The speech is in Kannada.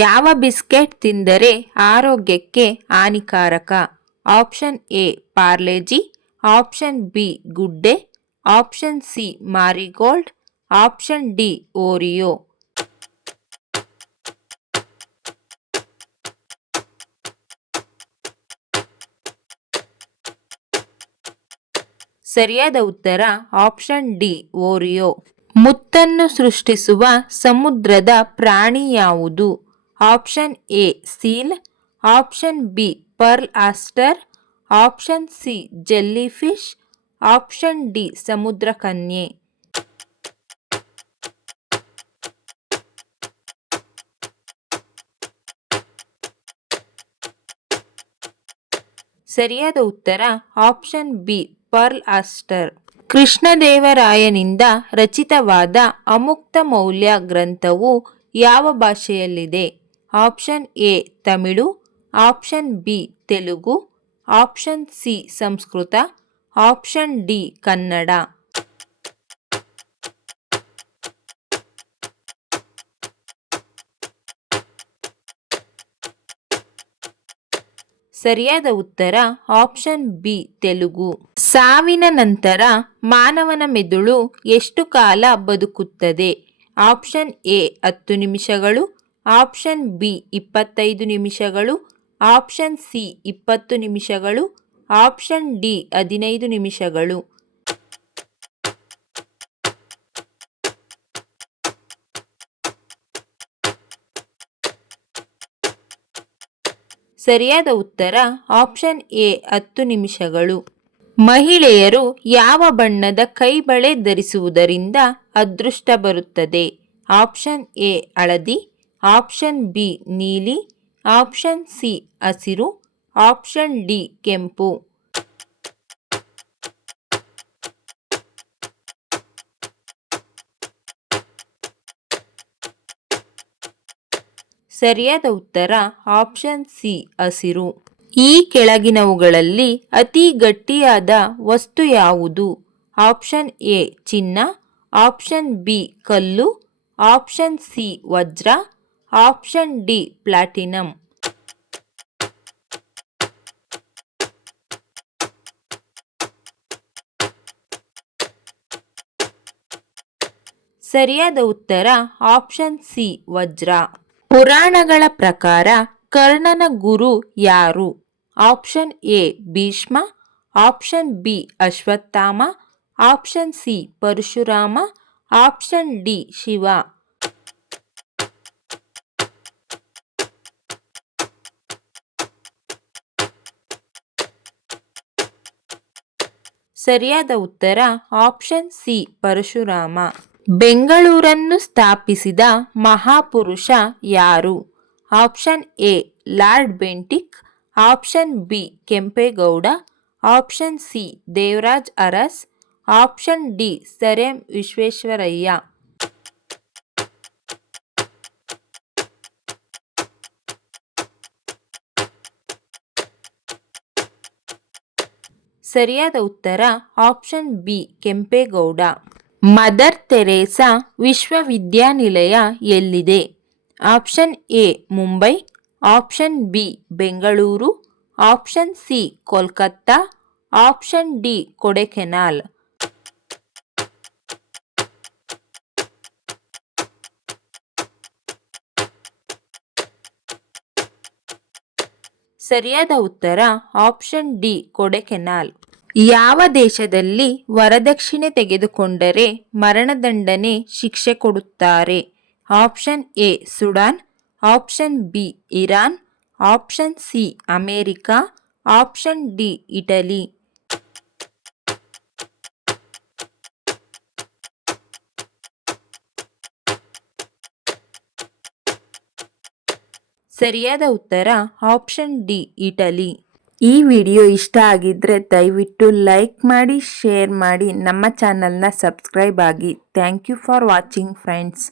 ಯಾವ ಬಿಸ್ಕೆಟ್ ತಿಂದರೆ ಆರೋಗ್ಯಕ್ಕೆ ಹಾನಿಕಾರಕ? Option A Parle-G, option be good day, option C marigold, option D Oreo. ಸರಿಯಾದ ಉತ್ತರ ಆಪ್ಷನ್ ಡಿ ಓರಿಯೋ. ಮುತ್ತನ್ನು ಸೃಷ್ಟಿಸುವ ಸಮುದ್ರದ ಪ್ರಾಣಿ ಯಾವುದು? Option A seal, option B pearl oyster, option C jellyfish, option D ಸಮುದ್ರ ಕನ್ಯೆ. ಸರಿಯಾದ ಉತ್ತರ ಆಪ್ಷನ್ ಬಿ ಪರ್ಲ್ ಆಸ್ಟರ್. ಕೃಷ್ಣದೇವರಾಯನಿಂದ ರಚಿತವಾದ ಅಮುಕ್ತ ಮೌಲ್ಯ ಗ್ರಂಥವು ಯಾವ ಭಾಷೆಯಲ್ಲಿದೆ? Option A Tamil, option B Telugu, option C Sanskrit, option D Kannada. ಸರಿಯಾದ ಉತ್ತರ ಆಪ್ಷನ್ ಬಿ ತೆಲುಗು. ಸಾವಿನ ನಂತರ ಮಾನವನ ಮೆದುಳು ಎಷ್ಟು ಕಾಲ ಬದುಕುತ್ತದೆ? ಆಪ್ಷನ್ ಎ 10 ನಿಮಿಷಗಳು, ಆಪ್ಷನ್ ಬಿ 25 ನಿಮಿಷಗಳು, ಆಪ್ಷನ್ ಸಿ 20 ನಿಮಿಷಗಳು, ಆಪ್ಷನ್ ಡಿ 15 ನಿಮಿಷಗಳು. ಸರಿಯಾದ ಉತ್ತರ ಆಪ್ಷನ್ ಎ 10 ನಿಮಿಷಗಳು. ಮಹಿಳೆಯರು ಯಾವ ಬಣ್ಣದ ಕೈಬಳೆ ಧರಿಸುವುದರಿಂದ ಅದೃಷ್ಟ ಬರುತ್ತದೆ? ಆಪ್ಷನ್ ಎ ಹಳದಿ, ಆಪ್ಷನ್ ಬಿ ನೀಲಿ, ಆಪ್ಷನ್ ಸಿ ಹಸಿರು, ಆಪ್ಷನ್ ಡಿ ಕೆಂಪು. ಸರಿಯಾದ ಉತ್ತರ ಆಪ್ಷನ್ ಸಿ ಹಸಿರು. ಈ ಕೆಳಗಿನವುಗಳಲ್ಲಿ ಅತಿ ಗಟ್ಟಿಯಾದ ವಸ್ತು ಯಾವುದು? ಆಪ್ಷನ್ ಎ ಚಿನ್ನ, ಆಪ್ಷನ್ ಬಿ ಕಲ್ಲು, ಆಪ್ಷನ್ ಸಿ ವಜ್ರ, ಆಪ್ಷನ್ ಡಿ ಪ್ಲಾಟಿನಂ. ಸರಿಯಾದ ಉತ್ತರ ಆಪ್ಷನ್ ಸಿ ವಜ್ರ. ಪುರಾಣಗಳ ಪ್ರಕಾರ ಕರ್ಣನ ಗುರು ಯಾರು? Option A Bhishma, option B Ashwatthama, option C Parashurama, option D Shiva. ಸರಿಯಾದ ಉತ್ತರ ಆಪ್ಷನ್ ಸಿ ಪರಶುರಾಮ. ಬೆಂಗಳೂರನ್ನು ಸ್ಥಾಪಿಸಿದ ಮಹಾಪುರುಷ ಯಾರು? Option A lord Bentinck, option B Kempegowda, option C Devaraj Urs, option D sir M Visvesvaraya. ಸರಿಯಾದ ಉತ್ತರ option B Kempegowda. Mother Teresa ವಿಶ್ವವಿದ್ಯಾನಿಲಯ ಎಲ್ಲಿದೆ? Option A Mumbai, option B Bengaluru, option C Kolkata, option D Kodaikanal. ಸರಿಯಾದ ಉತ್ತರ ಆಪ್ಷನ್ ಡಿ ಕೊಡೆಕೆನಾಲ್. ಯಾವ ದೇಶದಲ್ಲಿ ವರದಕ್ಷಿಣೆ ತೆಗೆದುಕೊಂಡರೆ ಮರಣದಂಡನೆ ಶಿಕ್ಷೆ ಕೊಡುತ್ತಾರೆ? Option A Sudan, option B Iran, option C America, option D Italy. ಸರಿಯಾದ ಉತ್ತರ ಆಪ್ಷನ್ ಡಿ ಇಟಲಿ. ಈ ವಿಡಿಯೋ ಇಷ್ಟ ಆಗಿದ್ರೆ ದಯವಿಟ್ಟು ಲೈಕ್ ಮಾಡಿ, ಶೇರ್ ಮಾಡಿ, ನಮ್ಮ ಚಾನಲ್ನ ಸಬ್ಸ್ಕ್ರೈಬ್ ಆಗಿ. Thank you for watching friends.